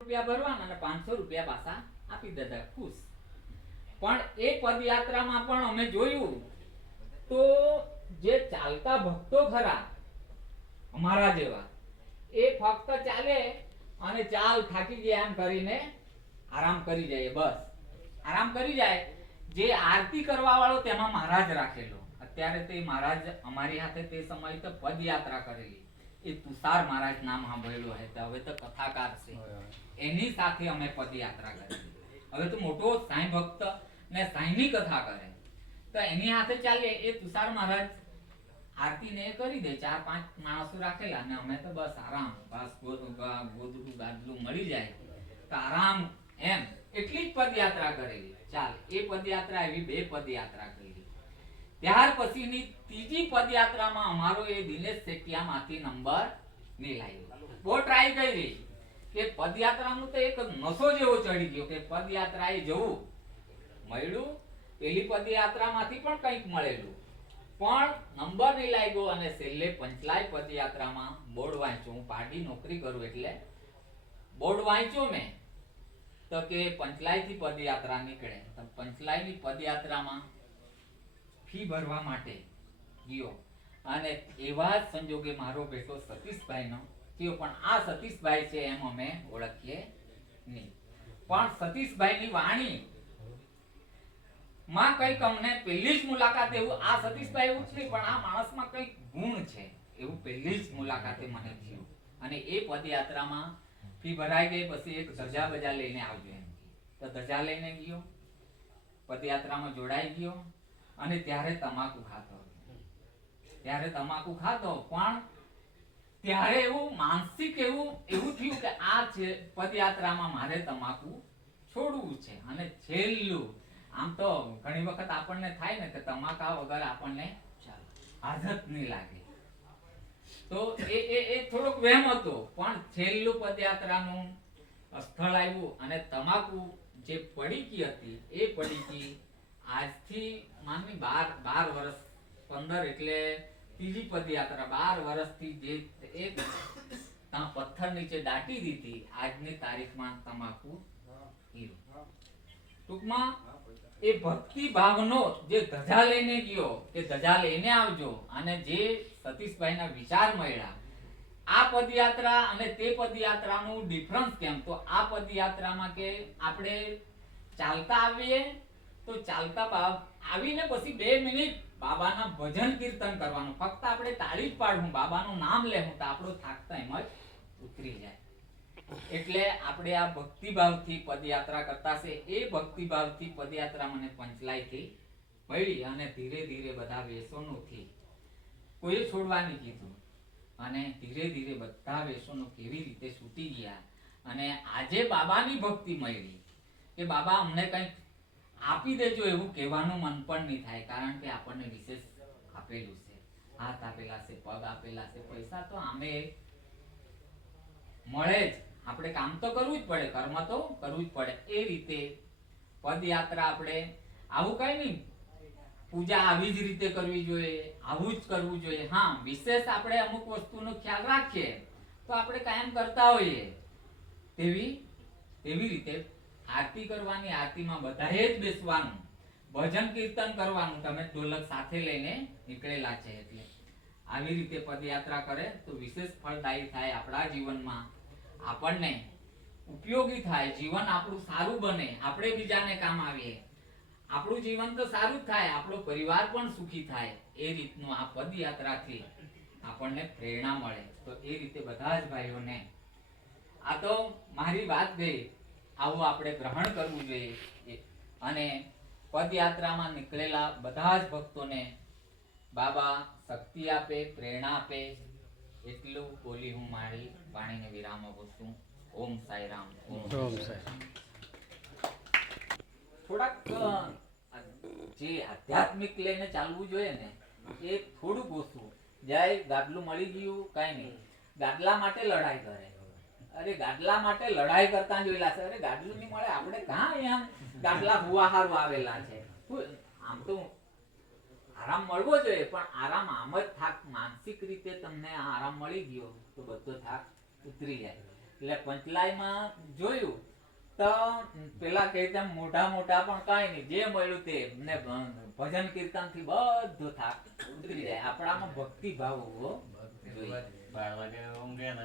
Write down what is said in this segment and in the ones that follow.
રૂપિયા ભરવાના અને પાંચસો રૂપિયા પાછા આપી દેતા. ખુશ. પણ એ પદયાત્રામાં પણ અમે જોયું તો જે ચાલતા ભક્તો ખરા, અમારા જેવા, એ ફક્ત ચાલે અને ચાલ થાકી ગયા એમ કરીને આરામ કરી જાય, બસ. આરામ કરી જાય. જે આરતી કરવા વાળો તેમાં મહારાજ રાખેલો. અત્યારે તે મહારાજ અમારી હાથે તે સમયે તો પદયાત્રા કરેલી. એ તુષાર મહારાજ નામ સાંભળેલું હે હવે તો કથાકાર છે. એની સાથે અમે પદયાત્રા કરી હવે તો મોટો સાંઈ ભક્ત ને સાંઈની કથા કરે. તો એની સાથે ચાલે એ તુષાર મહારાજ આરતી ને કરી દે ચાર પાંચ માણસો રાખેલા ને અમે તો બસ આરામ બસ ગોદડું ગાદલું મળી જાય. તો આરામ એમ એટલી જ પદયાત્રા કરેલી. ચાલ એ પદયાત્રા એવી બે પદયાત્રા કરી ત્યાર પછીની ત્રીજી પદયાત્રામાં અમારો એ દિનેશ શેટિયામાંથી નંબર નહીં બહુ ટ્રાય કરી કે પદયાત્રાનું તો એક નશો જેવો ચડી ગયો કે પદયાત્રાએ જવું મળ્યું. પેલી પદયાત્રામાંથી પણ કંઈક મળેલું. પણ નંબર નહીં લાગ્યો અને છેલ્લે પંચલાય પદયાત્રામાં બોર્ડ વાંચ્યું. હું પાર્ટી નોકરી કરું એટલે બોર્ડ વાંચ્યું મેં. તો કે પંચલાયથી પદયાત્રા નીકળે. તો પંચલાયની પદયાત્રામાં ફી ભરવા માટે ગયો. અને એવા જ સંજોગે મારો બેટો સતીશભાઈનો થયો પણ આ સતીશભાઈ છે એમ અમે ઓળખીએ નહીં. પણ સતીશભાઈની વાણી, માં કંઈક અમને પહેલી જ મુલાકાત એવું આ સતીશભાઈ એવું જ નહીં પણ આ માણસમાં કંઈક ગુણ છે. એવું પહેલી જ મુલાકાતે મને થયું. અને એ પદયાત્રામાં ફી ભરાઈ ગઈ, પછી એક ધજા બજા લઈને આવજો એમ તો ધજા લઈને ગયો, પદયાત્રામાં જોડાઈ ગયો. અને ત્યારે તમાકુ ખાતો. ત્યારે તમાકુ ખાતો, પણ ત્યારે એવું માનસિક એવું એવું થયું કે આ છે પદયાત્રામાં મારે તમાકુ છોડવું છે. અને છેલ્લું, આમ તો ઘણી વખત આપણને થાય ને કે તમાકા વગર આપણને આદત નહીં લાગે. તો એ એ એ થોડોક વહેમ હતો, પણ છેલ્લું પદયાત્રાનું સ્થળ આવ્યું અને તમાકુ જે પડીકી હતી, એ પડીકી આજથી માનવી બાર બાર વર્ષ, પંદર એટલે ત્રીજી પદયાત્રા, બાર વર્ષથી જે એક પથ્થર નીચે દાટી દીધી, આજની તારીખમાં તમાકુ ટૂંકમાં એ ભક્તિ ભાવનો જે ધજા લઈને ગયો કે ધજા લઈને આવજો. અને જે સતીશભાઈના વિચાર મળ્યા, આ પદયાત્રા અને તે પદયાત્રાનું ડિફરન્સ કેમ? તો આ પદયાત્રામાં કે આપણે ચાલતા આવીએ તો ચાલતા બાપ આવીને પછી બે મિનિટ બાબાના ભજન કીર્તન કરવાનું. ફક્ત આપણે તાળી જ પાડવું. બાબાનું નામ લેવું તો આપણો થાકતા એમ જ ઉતરી જાય. એટલે આપણે આ ભક્તિભાવથી પદયાત્રા કરતા છે. એ ભક્તિભાવથી પદયાત્રા મને પંચલાઈથી મળી અને ધીરે ધીરે બધા વ્યસનોથી કોઈ છોડવાની કીધું. અને ધીરે ધીરે બધા વેસોનો કેવી રીતે છૂટી ગયા. અને આજે બાબાની ભક્તિ મળી. કે બાબા અમને કંઈક આપી દેજો એવું કહેવાનું મન પણ નહીં થાય, કારણ કે આપણને વિશેષ આપેલું છે. હાથ આપેલા છે, પગ આપેલા છે, પૈસા તો આમે મળે જ. આપણે કામ તો કરવું જ પડે, કર્મ તો કરવું જ પડે. એ રીતે પદયાત્રા આપણે આવું કઈ નહીં. પૂજા આવી જ રીતે કરવી જોઈએ, આવું જ કરવું જોઈએ. હા, વિશેષ આપણે અમુક વસ્તુનો ખ્યાલ રાખીએ, તો આપણે કાયમ કરતા હોઈએ. તેવી તેવી રીતે આરતી કરવાની, આરતીમાં બધાએ જ બેસવાનું. ભજન કીર્તન કરવાનું. તમે ઢોલક સાથે લઈને નીકળેલા છે એટલે. આવી રીતે પદયાત્રા કરે તો વિશેષ ફળદાયી થાય આપણા જીવનમાં. આપણને ઉપયોગી થાય. જીવન આપણું સારું બને. આપણે બીજાને કામ આવીએ. આપણું જીવન તો સારું થાય. આપણો પરિવાર પણ સુખી થાય. એ રીતનું આ પદયાત્રાથી આપણને પ્રેરણા મળે. તો એ રીતે બધા જ ભાઈઓને આ તો મારી વાત ગઈ. આવું આપણે ગ્રહણ કરવું જોઈએ અને પદયાત્રામાં નીકળેલા બધા જ ભક્તોને બાબા શક્તિ આપે પ્રેરણા આપે એટલું બોલી હું મારી વાણીને વિરામ આપું છું. ઓમ સાંઈરામ ઓમ ઓમ સાહેબ થોડાક જે આધ્યાત્મિક લઈને ચાલવું જોઈએ ને એ થોડુંક ઓછું. જાય ગાદલું મળી ગયું કાંઈ નહીં. ગાદલા માટે લડાઈ કરે. અરે ગાદલા માટે લડાઈ કરતા જોયેલા છે. અરે ગાદલું નહીં મળે આપણે કાં એમ ગાદલા હુવાહારું આવેલા છે. આમ તો આરામ મળવો જોઈએ પણ આરામ આમ જ થાક. માનસિક રીતે તમને આરામ મળી ગયો તો બધો થાક ઉતરી જાય. એટલે પંચલાઈમાં જોયું તો પેલા કહે તેમ મોટા મોટા પણ કાંઈ નહીં. જે મળ્યું તે ને ભજન કીર્તનથી બધો થાક ઉતરી જાય. આપણામાં ભક્તિ ભાવ હોવો જોઈએ. બાર વાગે ઊંઘે ને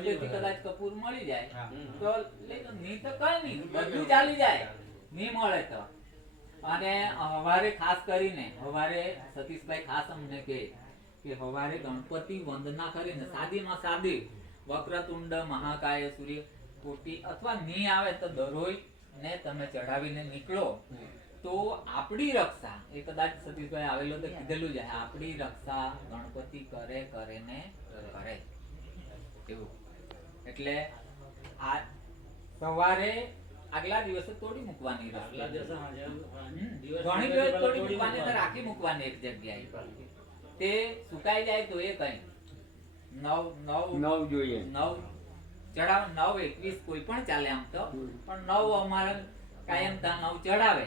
કે કદાચ કપૂર મળી જાય તો ની તો કઈ નઈ બધું ચાલી જાય. ની મળે તો અને હવારે ખાસ કરીને હવારે સતીશભાઈ ખાસ અમને કહે. કે હવારે ગણપતિ વંદના કરીને સાદીમાં સાદી વક્રતુંડ મહાકાય સૂર્ય કોટી અથવા ની આવે તો દરરોજ ને તમે ચઢાવીને નીકળો. તો આપણી રક્ષા એ કદાચ સતીશભાઈ આવેલો તો કીધેલું છે આપણી રક્ષા ગણપતિ કરે કરે ને કરે. એવું. એટલે આ સવારે આગલા દિવસે તોડી મૂકવાની. ઘણી દિવસ તોડી મૂકવાની રાખી મૂકવાની એક જગ્યાએ. તે સુકાઈ જાય તો એ કઈ નવ નવ નવ જોઈએ. નવ ચડાવ નવ એકવીસ કોઈ પણ ચાલે આમ તો. પણ નવ અમારે કાયમ ત્યાં નવ ચડાવે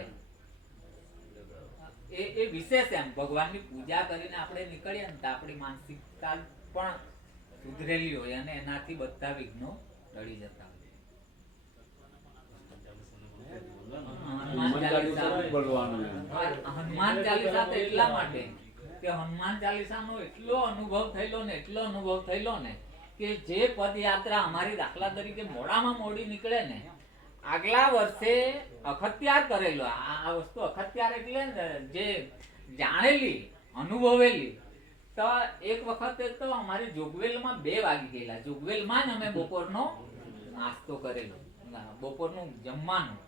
એ એ વિશેષ એમ. ભગવાનની પૂજા કરીને આપણે નીકળીએ ને તો આપણી માનસિકતા પણ સુધરેલી હોય અને એનાથી બધા વિઘ્નો ટળી જતા હોય. હનુમાન ચાલીસા. હનુમાન ચાલીસા એટલા માટે. કે હનુમાન ચાલીસાનો એટલો અનુભવ થયેલો ને, એટલો અનુભવ થયેલો ને, કે જે પદયાત્રા અમારી દાખલા તરીકે મોડામાં મોડી નીકળે ને, આગલા વર્ષે અખત્યાર કરેલો. આ વસ્તુ અખત્યાર એટલે જે જાણેલી, અનુભવેલી. તો એક વખતે તો અમારી જોગવેલમાં બે વાગી ગયેલા. જોગવેલમાં જ અમે બપોરનો નાસ્તો કરેલો. બપોરનું જમવાનું.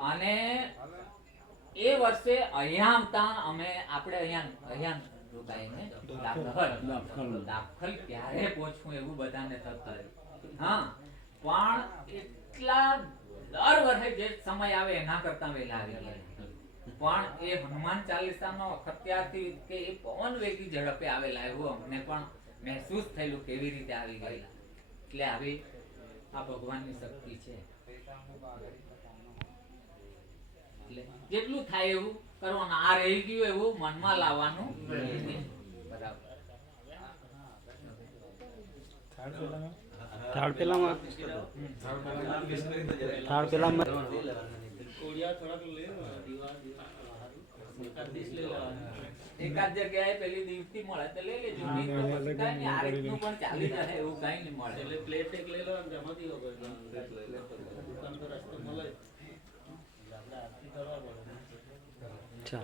અને એ વર્ષે અહીંયા આવતા અમે આપણે અહીંયા અહીંયા રોકાઈને દાખલ ક્યારે પહોંચવું એવું બધાને થતું હા પણ એટલા દર વર્ષે જે સમય આવે એના કરતા વહેલા આવી ગયા. પણ એ હનુમાન ચાલીસાનો અખત્યારથી કે એ પવન વેગી ઝડપે આવેલા એવું અમને પણ મહેસૂસ થયેલું કેવી રીતે આવી ગયેલા. એટલે આવી આ ભગવાનની શક્તિ છે. એટલે જેટલું થાય એવું કરવાનું. આ રહી ગયું એવું મનમાં લાવવાનું. બરાબર થાળ પેલામાં થાળ પેલામાં એકાદ જગ્યાએ પેલી દીવતી મળે તો લઈ લેજો. નહીં. આ રીતનું પણ ચાલી જાય એવું કઈ નહીં મળે. એટલે પ્લેટ એક લઈ લો દુકાન તો રસ્તો મળે. જ.